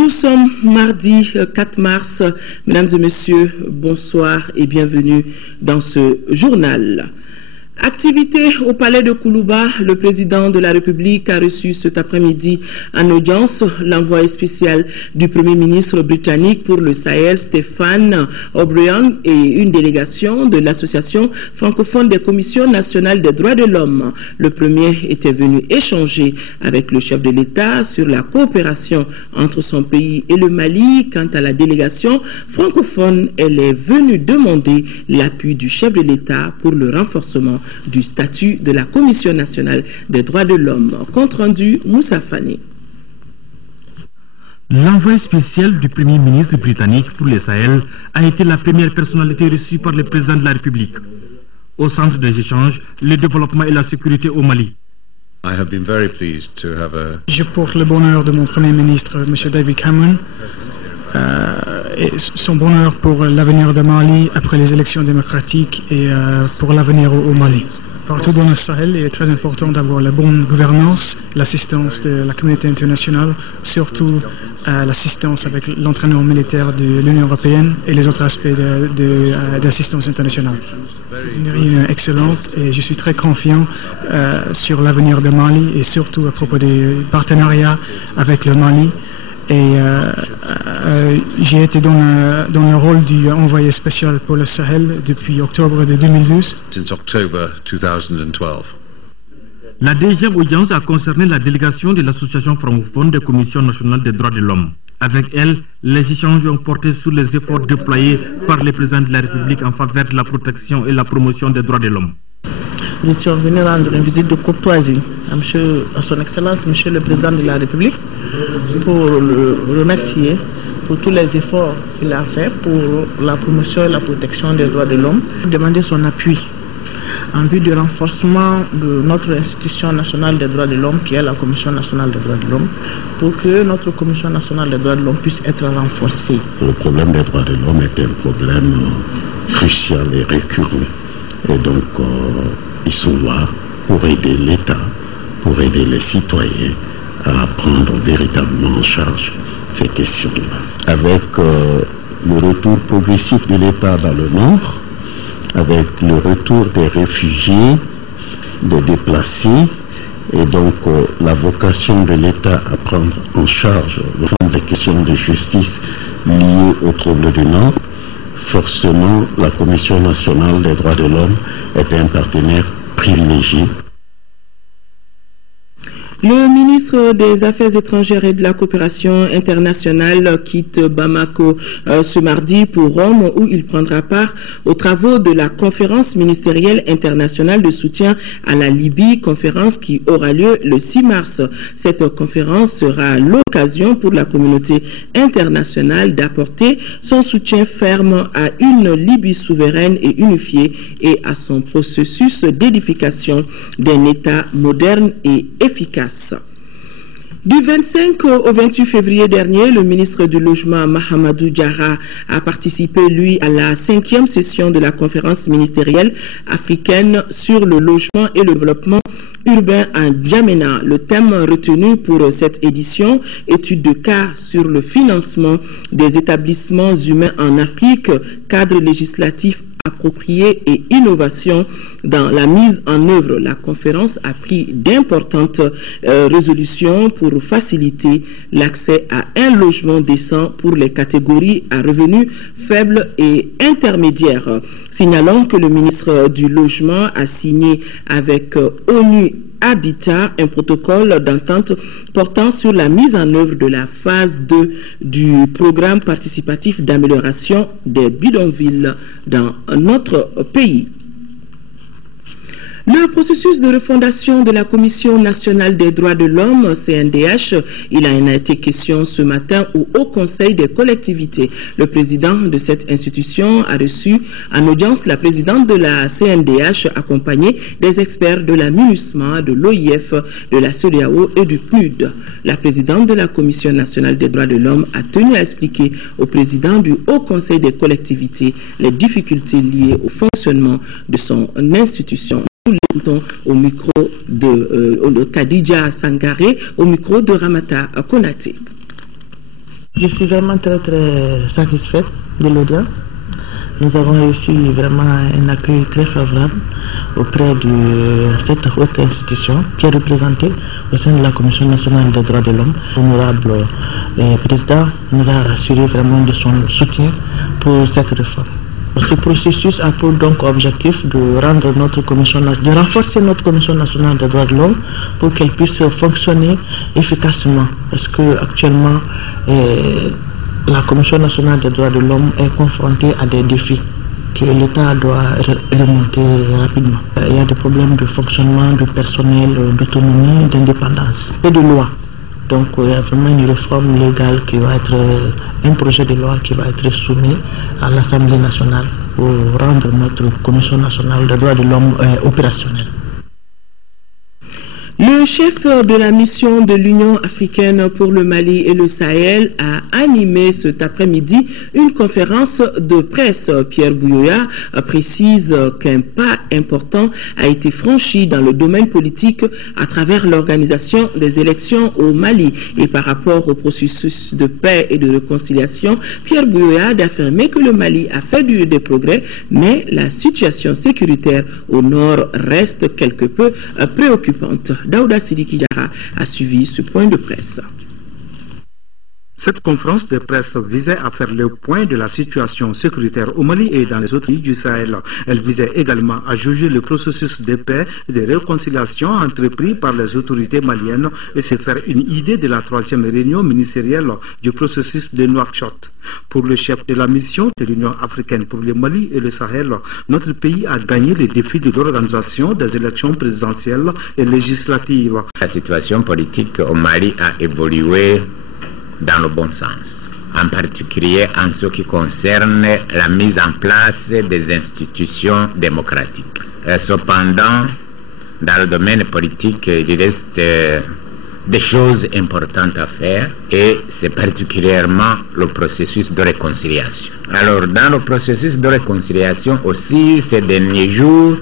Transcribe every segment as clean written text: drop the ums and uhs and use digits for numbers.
Nous sommes mardi 4 mars. Mesdames et messieurs, bonsoir et bienvenue dans ce journal. Activité au palais de Koulouba, le président de la République a reçu cet après-midi en audience l'envoyé spécial du Premier ministre britannique pour le Sahel, Stéphane O'Brien, et une délégation de l'Association francophone des commissions nationales des droits de l'homme. Le premier était venu échanger avec le chef de l'État sur la coopération entre son pays et le Mali. Quant à la délégation francophone, elle est venue demander l'appui du chef de l'État pour le renforcement du statut de la Commission nationale des droits de l'homme. Compte rendu, Moussa Fani. L'envoyé spécial du Premier ministre britannique pour le Sahel a été la première personnalité reçue par le président de la République. Au centre des échanges, le développement et la sécurité au Mali. Je porte le bonheur de mon Premier ministre, M. David Cameron, et son bonheur pour l'avenir de Mali après les élections démocratiques et pour l'avenir au Mali. Partout dans le Sahel, il est très important d'avoir la bonne gouvernance, l'assistance de la communauté internationale, surtout l'assistance avec l'entraînement militaire de l'Union européenne et les autres aspects d'assistance internationale. C'est une réunion excellente et je suis très confiant sur l'avenir de Mali et surtout à propos des partenariats avec le Mali. Et j'ai été dans le rôle du envoyé spécial pour le Sahel depuis octobre de 2012. La deuxième audience a concerné la délégation de l'Association francophone des commissions nationales des droits de l'homme. Avec elle, les échanges ont porté sur les efforts déployés par le président de la République en faveur de la protection et la promotion des droits de l'homme. Nous étions venus rendre une visite de courtoisie à son Excellence, Monsieur le Président de la République, pour le remercier pour tous les efforts qu'il a fait pour la promotion et la protection des droits de l'homme, demander son appui en vue du renforcement de notre institution nationale des droits de l'homme, qui est la Commission nationale des droits de l'homme, pour que notre Commission nationale des droits de l'homme puisse être renforcée. Le problème des droits de l'homme est un problème crucial et récurrent. Et donc, ils sont là pour aider l'État, pour aider les citoyens à prendre véritablement en charge ces questions-là. Avec le retour progressif de l'État dans le Nord, avec le retour des réfugiés, des déplacés, et donc la vocation de l'État à prendre en charge les questions de justice liées aux troubles du Nord, forcément la Commission nationale des droits de l'homme est un partenaire privilégié. Le ministre des Affaires étrangères et de la coopération internationale quitte Bamako ce mardi pour Rome, où il prendra part aux travaux de la conférence ministérielle internationale de soutien à la Libye, conférence qui aura lieu le 6 mars. Cette conférence sera l'occasion pour la communauté internationale d'apporter son soutien ferme à une Libye souveraine et unifiée et à son processus d'édification d'un État moderne et efficace. Du 25 au 28 février dernier, le ministre du Logement, Mahamadou Diarra, a participé, lui, à la 5e session de la conférence ministérielle africaine sur le logement et le développement urbain à N'Djamena. Le thème retenu pour cette édition, étude de cas sur le financement des établissements humains en Afrique, cadre législatif appropriée et innovation dans la mise en œuvre. La conférence a pris d'importantes résolutions pour faciliter l'accès à un logement décent pour les catégories à revenus faibles et intermédiaires. Signalons que le ministre du Logement a signé avec ONU Habitat, un protocole d'entente portant sur la mise en œuvre de la phase 2 du programme participatif d'amélioration des bidonvilles dans notre pays. Le processus de refondation de la Commission nationale des droits de l'homme, CNDH, il en a été question ce matin au Haut Conseil des collectivités. Le président de cette institution a reçu en audience la présidente de la CNDH accompagnée des experts de la MINUSMA, de l'OIF, de la CEDEAO et du PNUD. La présidente de la Commission nationale des droits de l'homme a tenu à expliquer au président du Haut Conseil des collectivités les difficultés liées au fonctionnement de son institution. Nous l'écoutons au micro de Khadija Sangaré, au micro de Ramata Konaté. Je suis vraiment très satisfaite de l'audience. Nous avons réussi vraiment un accueil très favorable auprès de cette haute institution qui est représentée au sein de la Commission nationale des droits de l'homme. L'honorable président nous a rassuré vraiment de son soutien pour cette réforme. Ce processus a pour donc objectif de renforcer notre Commission nationale des droits de l'homme pour qu'elle puisse fonctionner efficacement. Parce que actuellement, la Commission nationale des droits de l'homme est confrontée à des défis que l'État doit remonter rapidement. Il y a des problèmes de fonctionnement, de personnel, d'autonomie, d'indépendance et de loi. Donc il y a vraiment une réforme légale qui va être, un projet de loi qui va être soumis à l'Assemblée nationale pour rendre notre Commission nationale des droits de l'homme opérationnelle. Le chef de la mission de l'Union africaine pour le Mali et le Sahel a animé cet après-midi une conférence de presse. Pierre Buyoya précise qu'un pas important a été franchi dans le domaine politique à travers l'organisation des élections au Mali. Et par rapport au processus de paix et de réconciliation, Pierre Buyoya a affirmé que le Mali a fait des progrès, mais la situation sécuritaire au nord reste quelque peu préoccupante. Daouda Sidiki Diarra a suivi ce point de presse. Cette conférence de presse visait à faire le point de la situation sécuritaire au Mali et dans les autres pays du Sahel. Elle visait également à juger le processus de paix et de réconciliation entrepris par les autorités maliennes et se faire une idée de la troisième réunion ministérielle du processus de Nouakchott. Pour le chef de la mission de l'Union africaine pour le Mali et le Sahel, notre pays a gagné le défi de l'organisation des élections présidentielles et législatives. La situation politique au Mali a évolué dans le bon sens, en particulier en ce qui concerne la mise en place des institutions démocratiques. Cependant, dans le domaine politique, il reste des choses importantes à faire et c'est particulièrement le processus de réconciliation. Alors, dans le processus de réconciliation aussi, ces derniers jours,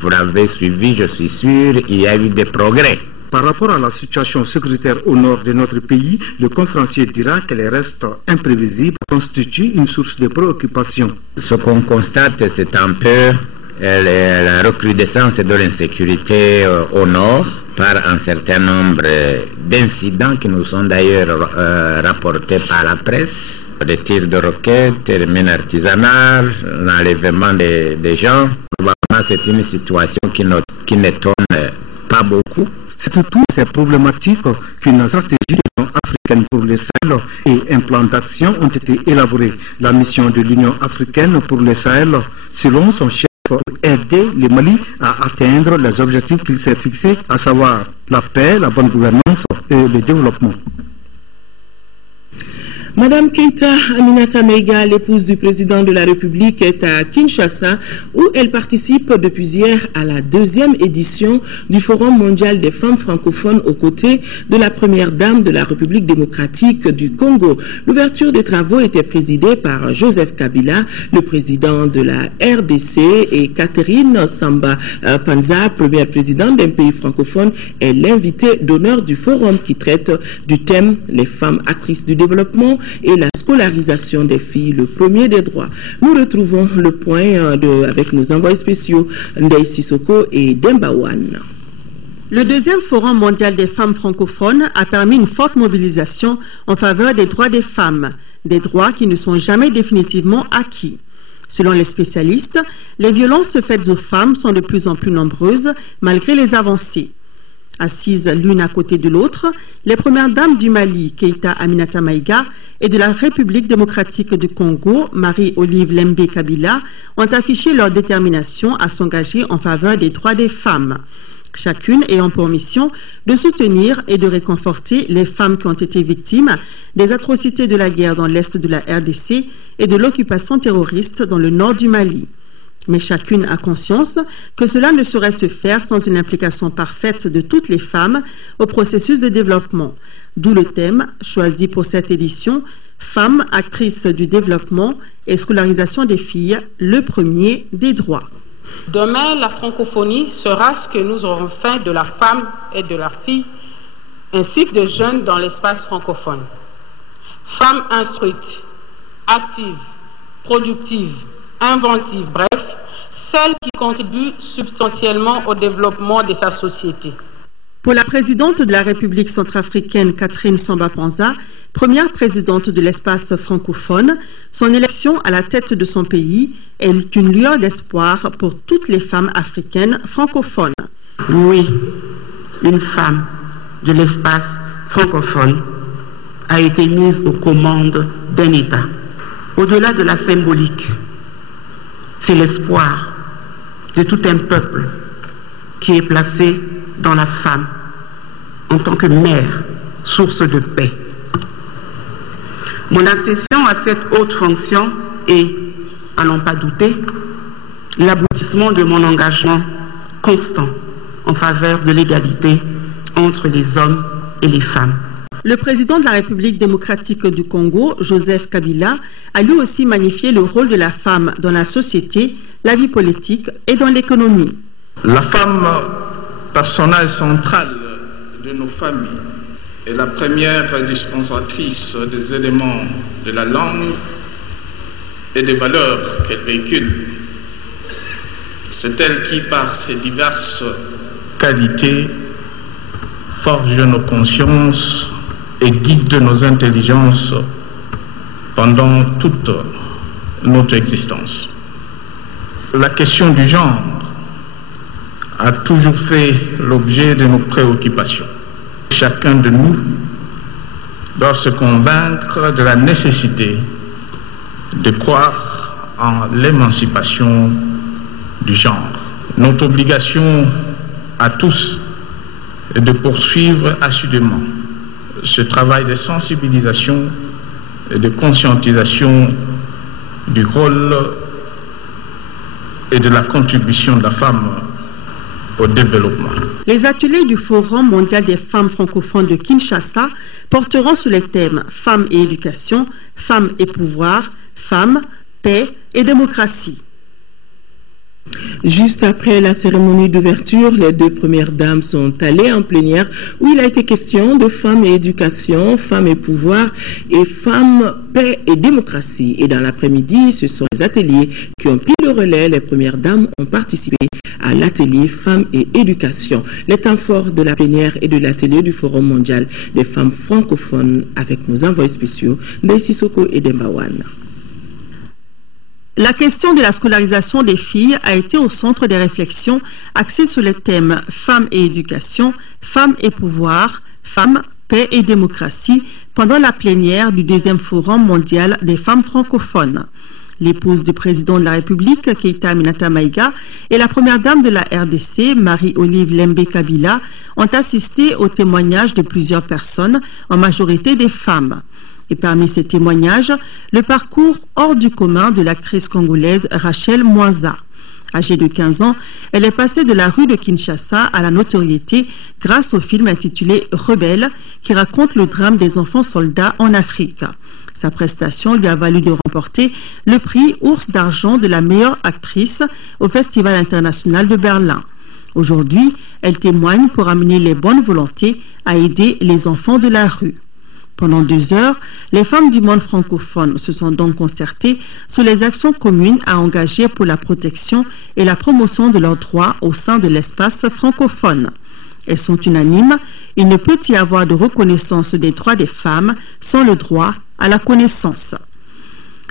vous l'avez suivi, je suis sûr, il y a eu des progrès. Par rapport à la situation sécuritaire au nord de notre pays, le conférencier dira qu'elle reste imprévisible, constitue une source de préoccupation. Ce qu'on constate, c'est un peu la recrudescence de l'insécurité au nord par un certain nombre d'incidents qui nous sont d'ailleurs rapportés par la presse. Des tirs de roquettes, des mines artisanales, l'enlèvement des gens. Vraiment, c'est une situation qui n'étonne pas beaucoup. C'est toutes ces problématiques qu'une stratégie de l'Union africaine pour le Sahel et un plan d'action ont été élaborés. La mission de l'Union africaine pour le Sahel, selon son chef, pour aider le Mali à atteindre les objectifs qu'il s'est fixés, à savoir la paix, la bonne gouvernance et le développement. Madame Keïta Aminata Meiga, l'épouse du président de la République, est à Kinshasa où elle participe depuis hier à la 2e édition du Forum mondial des femmes francophones aux côtés de la première dame de la République démocratique du Congo. L'ouverture des travaux était présidée par Joseph Kabila, le président de la RDC, et Catherine Samba Panza, première présidente d'un pays francophone, est l'invitée d'honneur du forum qui traite du thème « Les femmes actrices du développement » et la scolarisation des filles, le premier des droits. Nous retrouvons le point avec nos envoyés spéciaux Ndei Sissoko et Dembawan. Le 2e Forum mondial des femmes francophones a permis une forte mobilisation en faveur des droits des femmes, des droits qui ne sont jamais définitivement acquis. Selon les spécialistes, les violences faites aux femmes sont de plus en plus nombreuses malgré les avancées. Assises l'une à côté de l'autre, les premières dames du Mali, Keïta Aminata Meiga, et de la République démocratique du Congo, Marie-Olive Lembe Kabila, ont affiché leur détermination à s'engager en faveur des droits des femmes, chacune ayant pour mission de soutenir et de réconforter les femmes qui ont été victimes des atrocités de la guerre dans l'est de la RDC et de l'occupation terroriste dans le nord du Mali. Mais chacune a conscience que cela ne saurait se faire sans une implication parfaite de toutes les femmes au processus de développement. D'où le thème choisi pour cette édition, Femmes actrices du développement et scolarisation des filles, le premier des droits. Demain, la francophonie sera ce que nous aurons fait de la femme et de la fille, ainsi que de jeunes dans l'espace francophone. femmes instruites, actives, productives, inventives, bref, celles qui contribuent substantiellement au développement de sa société. Pour la présidente de la République centrafricaine, Catherine Samba-Panza, première présidente de l'espace francophone, son élection à la tête de son pays est une lueur d'espoir pour toutes les femmes africaines francophones. Oui, une femme de l'espace francophone a été mise aux commandes d'un État. Au-delà de la symbolique, c'est l'espoir de tout un peuple qui est placé dans la femme en tant que mère, source de paix. Mon accession à cette haute fonction est, à n'en pas douter, l'aboutissement de mon engagement constant en faveur de l'égalité entre les hommes et les femmes. Le président de la République démocratique du Congo, Joseph Kabila, a lui aussi magnifié le rôle de la femme dans la société, la vie politique et dans l'économie. La femme, personnage central de nos familles, est la première dispensatrice des éléments de la langue et des valeurs qu'elle véhicule. C'est elle qui, par ses diverses qualités, forge nos consciences et guide nos intelligences pendant toute notre existence. La question du genre a toujours fait l'objet de nos préoccupations. Chacun de nous doit se convaincre de la nécessité de croire en l'émancipation du genre. Notre obligation à tous est de poursuivre assidûment ce travail de sensibilisation et de conscientisation du rôle et de la contribution de la femme au développement. Les ateliers du Forum mondial des femmes francophones de Kinshasa porteront sur les thèmes femmes et éducation, femmes et pouvoir, femmes, paix et démocratie. Juste après la cérémonie d'ouverture, les deux premières dames sont allées en plénière où il a été question de femmes et éducation, femmes et pouvoir et femmes, paix et démocratie. Et dans l'après-midi, ce sont les ateliers qui ont pris le relais. Les premières dames ont participé à l'atelier femmes et éducation. Les temps forts de la plénière et de l'atelier du Forum mondial des femmes francophones avec nos envoyés spéciaux, Ndeye Sissoko et Dembawan. La question de la scolarisation des filles a été au centre des réflexions axées sur les thèmes femmes et éducation, femmes et pouvoir, femmes, paix et démocratie pendant la plénière du deuxième Forum mondial des femmes francophones. L'épouse du président de la République, Keïta Aminata Maïga, et la première dame de la RDC, Marie-Olive Lembe Kabila, ont assisté au témoignage de plusieurs personnes, en majorité des femmes. Et parmi ces témoignages, le parcours hors du commun de l'actrice congolaise Rachel Mwanza. Âgée de 15 ans, elle est passée de la rue de Kinshasa à la notoriété grâce au film intitulé Rebelle, qui raconte le drame des enfants soldats en Afrique. Sa prestation lui a valu de remporter le prix Ours d'argent de la meilleure actrice au Festival international de Berlin. Aujourd'hui, elle témoigne pour amener les bonnes volontés à aider les enfants de la rue. Pendant 2 heures, les femmes du monde francophone se sont donc concertées sur les actions communes à engager pour la protection et la promotion de leurs droits au sein de l'espace francophone. Elles sont unanimes, il ne peut y avoir de reconnaissance des droits des femmes sans le droit à la connaissance.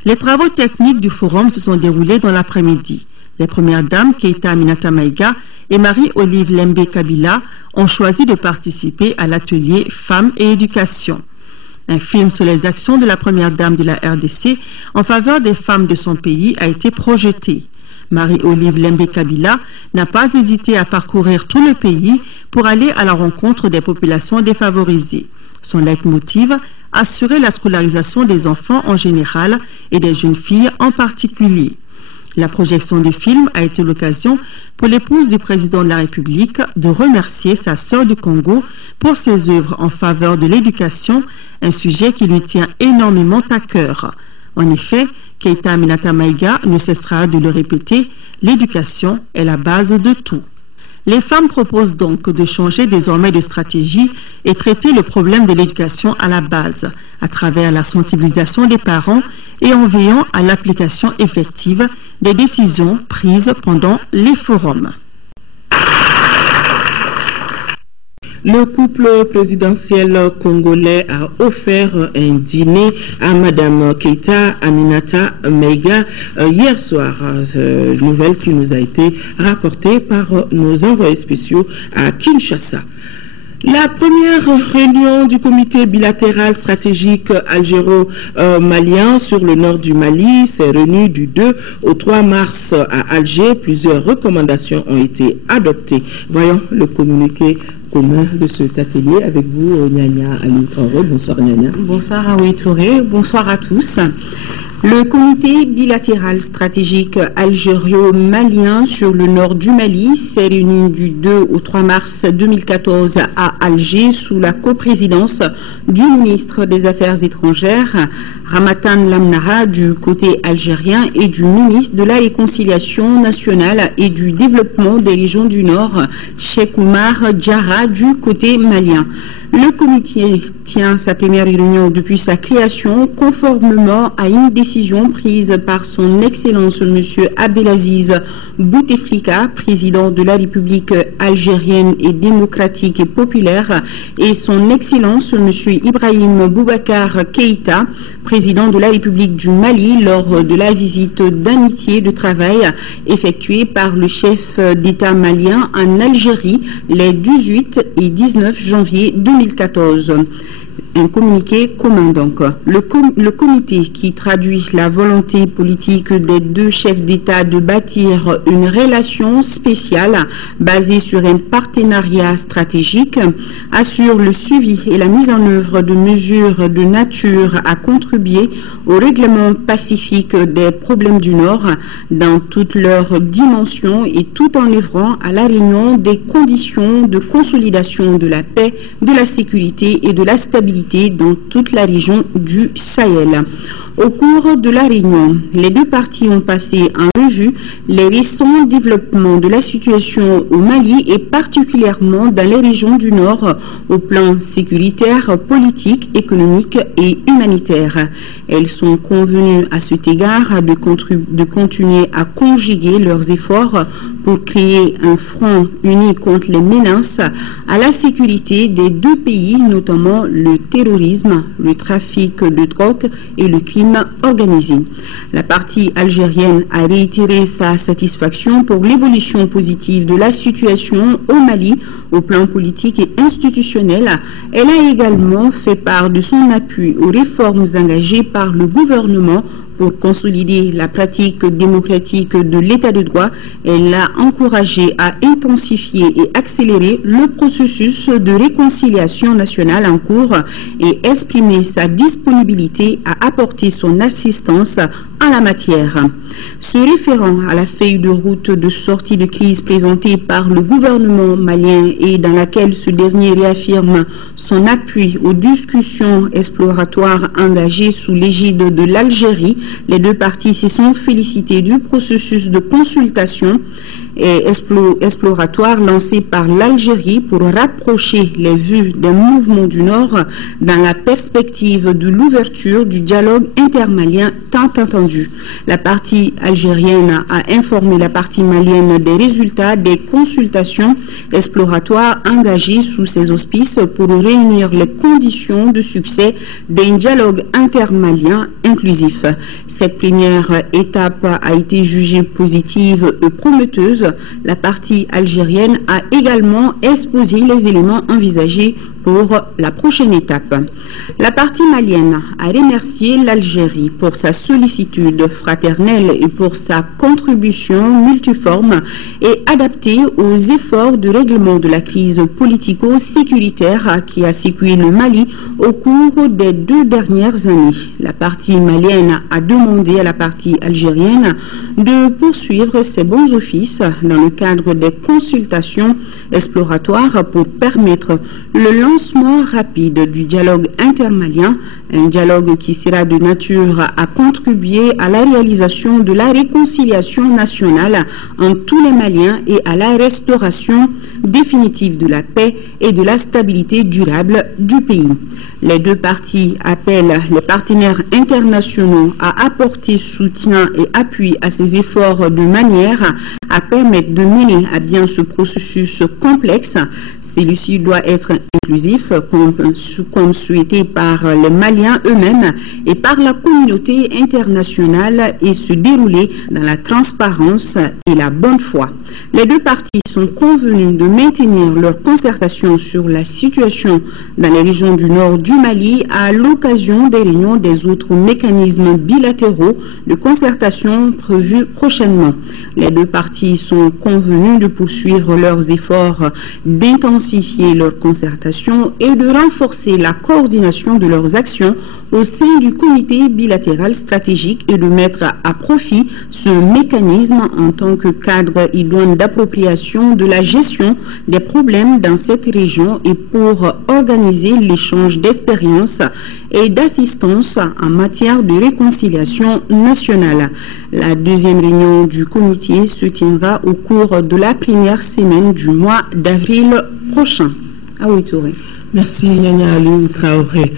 Les travaux techniques du forum se sont déroulés dans l'après-midi. Les premières dames, Keïta Aminata Maïga et Marie-Olive Lembe Kabila, ont choisi de participer à l'atelier Femmes et éducation. Un film sur les actions de la première dame de la RDC en faveur des femmes de son pays a été projeté. Marie-Olive Lembe Kabila n'a pas hésité à parcourir tout le pays pour aller à la rencontre des populations défavorisées. Son leitmotiv, assurer la scolarisation des enfants en général et des jeunes filles en particulier. La projection du film a été l'occasion pour l'épouse du président de la République de remercier sa sœur du Congo pour ses œuvres en faveur de l'éducation, un sujet qui lui tient énormément à cœur. En effet, Keïta Aminata Maïga ne cessera de le répéter, l'éducation est la base de tout. Les femmes proposent donc de changer désormais de stratégie et traiter le problème de l'éducation à la base, à travers la sensibilisation des parents et en veillant à l'application effective des décisions prises pendant les forums. Le couple présidentiel congolais a offert un dîner à Madame Keïta Aminata Meiga hier soir. Nouvelle qui nous a été rapportée par nos envoyés spéciaux à Kinshasa. La première réunion du comité bilatéral stratégique algéro-malien sur le nord du Mali s'est réunie du 2 au 3 mars à Alger. Plusieurs recommandations ont été adoptées. Voyons le communiqué commun de cet atelier avec vous, Nyanya Ali Traoré. Bonsoir Nyanya. Bonsoir Aoui Touré, bonsoir à tous. Le comité bilatéral stratégique algério-malien sur le nord du Mali s'est réuni du 2 au 3 mars 2014 à Alger sous la coprésidence du ministre des Affaires étrangères Ramatan Lamnara du côté algérien et du ministre de la Réconciliation nationale et du développement des régions du Nord, Cheikh Oumar Diarra du côté malien. Le comité tient sa première réunion depuis sa création conformément à une décision prise par son Excellence M. Abdelaziz Bouteflika, président de la République algérienne et démocratique et populaire, et son Excellence M. Ibrahim Boubacar Keïta, président de la République du Mali, lors de la visite d'amitié de travail effectuée par le chef d'État malien en Algérie les 18 et 19 janvier 2014. Un communiqué commun donc. Le comité qui traduit la volonté politique des deux chefs d'État de bâtir une relation spéciale basée sur un partenariat stratégique assure le suivi et la mise en œuvre de mesures de nature à contribuer au règlement pacifique des problèmes du Nord dans toutes leurs dimensions et tout en œuvrant à la réunion des conditions de consolidation de la paix, de la sécurité et de la stabilité dans toute la région du Sahel. Au cours de la réunion, les deux parties ont passé en revue les récents développements de la situation au Mali et particulièrement dans les régions du Nord au plan sécuritaire, politique, économique et humanitaire. Elles sont convenues à cet égard de continuer à conjuguer leurs efforts pour créer un front uni contre les menaces à la sécurité des deux pays, notamment le terrorisme, le trafic de drogue et le crime organisé. La partie algérienne a réitéré sa satisfaction pour l'évolution positive de la situation au Mali au plan politique et institutionnel. Elle a également fait part de son appui aux réformes engagées par le gouvernement pour consolider la pratique démocratique de l'état de droit. Elle a encouragé à intensifier et accélérer le processus de réconciliation nationale en cours et exprimé sa disponibilité à apporter son assistance en la matière. Se référant à la feuille de route de sortie de crise présentée par le gouvernement malien et dans laquelle ce dernier réaffirme son appui aux discussions exploratoires engagées sous l'égide de l'Algérie, les deux parties se sont félicitées du processus de consultation et exploratoire lancé par l'Algérie pour rapprocher les vues des mouvements du Nord dans la perspective de l'ouverture du dialogue intermalien tant attendu. La partie algérienne a informé la partie malienne des résultats des consultations exploratoires engagées sous ses auspices pour réunir les conditions de succès d'un dialogue intermalien inclusif. Cette première étape a été jugée positive et prometteuse. La partie algérienne a également exposé les éléments envisagés pour la prochaine étape. La partie malienne a remercié l'Algérie pour sa sollicitude fraternelle et pour sa contribution multiforme et adaptée aux efforts de règlement de la crise politico-sécuritaire qui a secoué le Mali au cours des 2 dernières années. La partie malienne a demandé à la partie algérienne de poursuivre ses bons offices dans le cadre des consultations exploratoires pour permettre le lancement lancement rapide du dialogue intermalien, un dialogue qui sera de nature à contribuer à la réalisation de la réconciliation nationale entre tous les Maliens et à la restauration définitive de la paix et de la stabilité durable du pays. Les deux parties appellent les partenaires internationaux à apporter soutien et appui à ces efforts de manière à permettre de mener à bien ce processus complexe. Celui-ci doit être inclusif, comme souhaité par les Maliens eux-mêmes et par la communauté internationale, et se dérouler dans la transparence et la bonne foi. Les deux parties sont convenues de maintenir leur concertation sur la situation dans les régions du nord du Mali à l'occasion des réunions des autres mécanismes bilatéraux de concertation prévus prochainement. Les deux parties sont convenues de poursuivre leurs efforts d'intensifier leur concertation et de renforcer la coordination de leurs actions au sein du comité bilatéral stratégique et de mettre à profit ce mécanisme en tant que cadre idoine d'appropriation de la gestion des problèmes dans cette région et pour organiser l'échange d'expériences et d'assistance en matière de réconciliation nationale. La deuxième réunion du comité se tiendra au cours de la première semaine du mois d'avril prochain. Ah oui, Touré. Merci, Nyanya Aliou Traoré.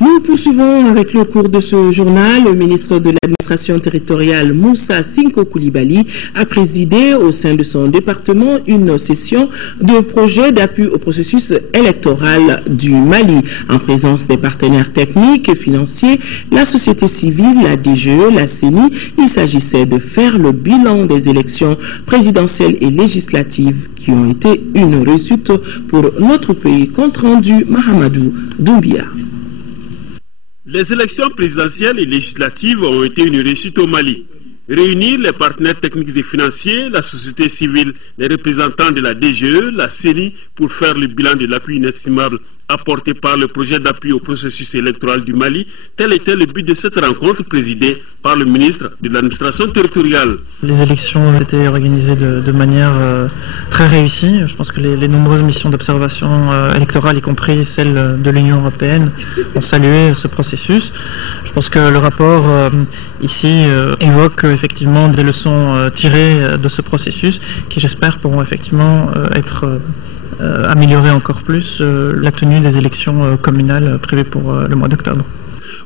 Nous poursuivons avec le cours de ce journal. Le ministre de l'administration territoriale, Moussa Sinko Koulibaly, a présidé au sein de son département une session de projet d'appui au processus électoral du Mali, en présence des partenaires techniques et financiers, la société civile, la DGE, la CENI. Il s'agissait de faire le bilan des élections présidentielles et législatives qui ont été une réussite pour notre pays. Compte rendu Mahamadou Doumbia. Les élections présidentielles et législatives ont été une réussite au Mali. Réunir les partenaires techniques et financiers, la société civile, les représentants de la DGE, la CENI, pour faire le bilan de l'appui inestimable apporté par le projet d'appui au processus électoral du Mali, tel était le but de cette rencontre présidée par le ministre de l'administration territoriale. Les élections ont été organisées de manière très réussie. Je pense que les nombreuses missions d'observation électorale, y compris celles de l'Union européenne, ont salué ce processus. Je pense que le rapport ici évoque effectivement des leçons tirées de ce processus qui, j'espère, pourront effectivement être améliorer encore plus la tenue des élections communales prévues pour le mois d'octobre.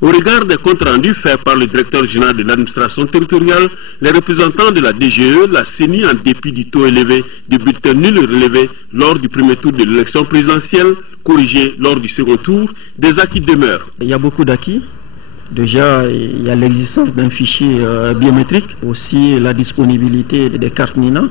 Au regard des comptes rendus faits par le directeur général de l'administration territoriale, les représentants de la DGE, la CENI, en dépit du taux élevé du bulletin nul relevé lors du premier tour de l'élection présidentielle, corrigé lors du second tour, des acquis demeurent. Il y a beaucoup d'acquis. Déjà, il y a l'existence d'un fichier biométrique, aussi la disponibilité des cartes NINA,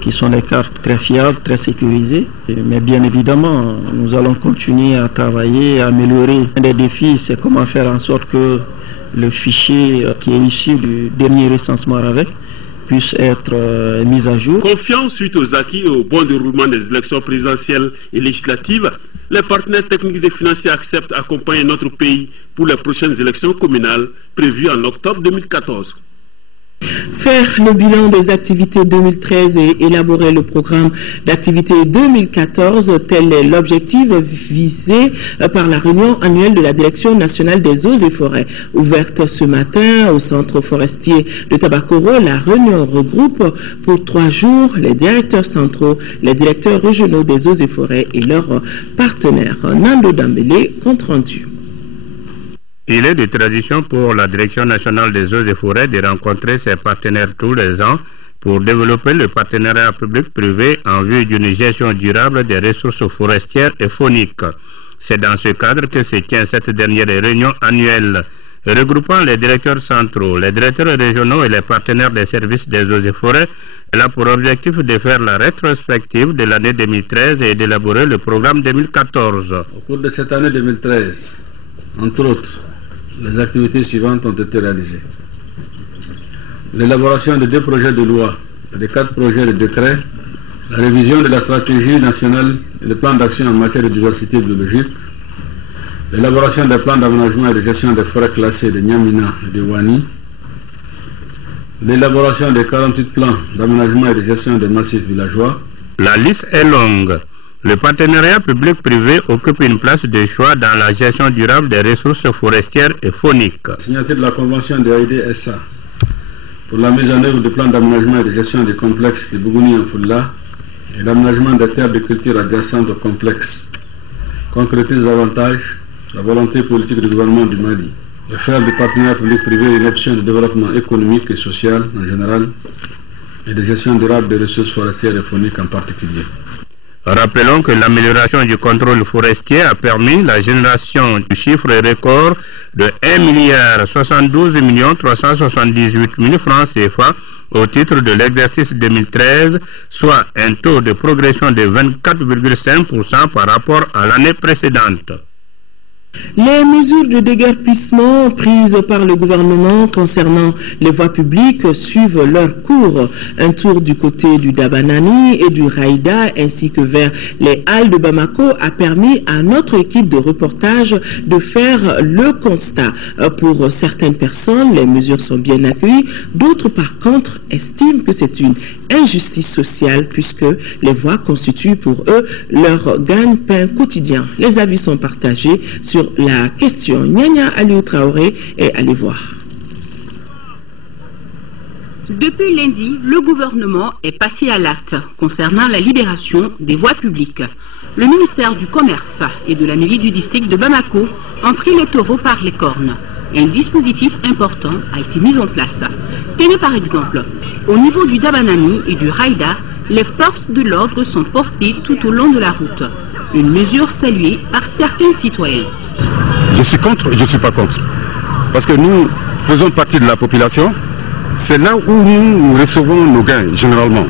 qui sont des cartes très fiables, très sécurisées. Mais bien évidemment, nous allons continuer à travailler, à améliorer. Un des défis, c'est comment faire en sorte que le fichier qui est issu du dernier recensement avec puisse être mis à jour. Confiant suite aux acquis et au bon déroulement des élections présidentielles et législatives, les partenaires techniques et financiers acceptent d'accompagner notre pays pour les prochaines élections communales prévues en octobre 2014. Faire le bilan des activités 2013 et élaborer le programme d'activité 2014, tel est l'objectif visé par la réunion annuelle de la Direction nationale des eaux et forêts. Ouverte ce matin au centre forestier de Tabakoro, la réunion regroupe pour 3 jours les directeurs centraux, les directeurs régionaux des eaux et forêts et leurs partenaires. Nando Dambélé, compte rendu. Il est de tradition pour la Direction nationale des eaux et forêts de rencontrer ses partenaires tous les ans pour développer le partenariat public-privé en vue d'une gestion durable des ressources forestières et fauniques. C'est dans ce cadre que se tient cette dernière réunion annuelle, regroupant les directeurs centraux, les directeurs régionaux et les partenaires des services des eaux et forêts. Elle a pour objectif de faire la rétrospective de l'année 2013 et d'élaborer le programme 2014. Au cours de cette année 2013, entre autres, les activités suivantes ont été réalisées. L'élaboration de 2 projets de loi et de 4 projets de décret, la révision de la stratégie nationale et le plan d'action en matière de diversité biologique, l'élaboration des plans d'aménagement et de gestion des forêts classées de Niamina et de Wani, l'élaboration des 48 plans d'aménagement et de gestion des massifs villageois. La liste est longue. Le partenariat public-privé occupe une place de choix dans la gestion durable des ressources forestières et fauniques. Signature de la convention de AID-SA pour la mise en œuvre du plan d'aménagement et de gestion des complexes de Bougouni en Foula et l'aménagement des terres de culture adjacentes au complexe concrétise davantage la volonté politique du gouvernement du Mali de faire du partenariat public-privé une option de développement économique et social en général et de gestion durable des ressources forestières et fauniques en particulier. Rappelons que l'amélioration du contrôle forestier a permis la génération du chiffre record de 1,72,378,000 francs CFA au titre de l'exercice 2013, soit un taux de progression de 24,5% par rapport à l'année précédente. Les mesures de déguerpissement prises par le gouvernement concernant les voies publiques suivent leur cours. Un tour du côté du Dabanani et du Raïda ainsi que vers les halles de Bamako a permis à notre équipe de reportage de faire le constat. Pour certaines personnes, les mesures sont bien accueillies. D'autres, par contre, estiment que c'est une injustice sociale puisque les voies constituent pour eux leur gagne-pain quotidien. Les avis sont partagés sur la question. Nyanya Aliou Traoré est allé voir. Depuis lundi, le gouvernement est passé à l'acte concernant la libération des voies publiques. Le ministère du Commerce et de la mairie du district de Bamako ont pris les taureaux par les cornes. Un dispositif important a été mis en place. Tenez par exemple, au niveau du Dabanani et du Raïda, les forces de l'ordre sont postées tout au long de la route. Une mesure saluée par certains citoyens. Je suis contre, je ne suis pas contre. Parce que nous faisons partie de la population. C'est là où nous recevons nos gains, généralement.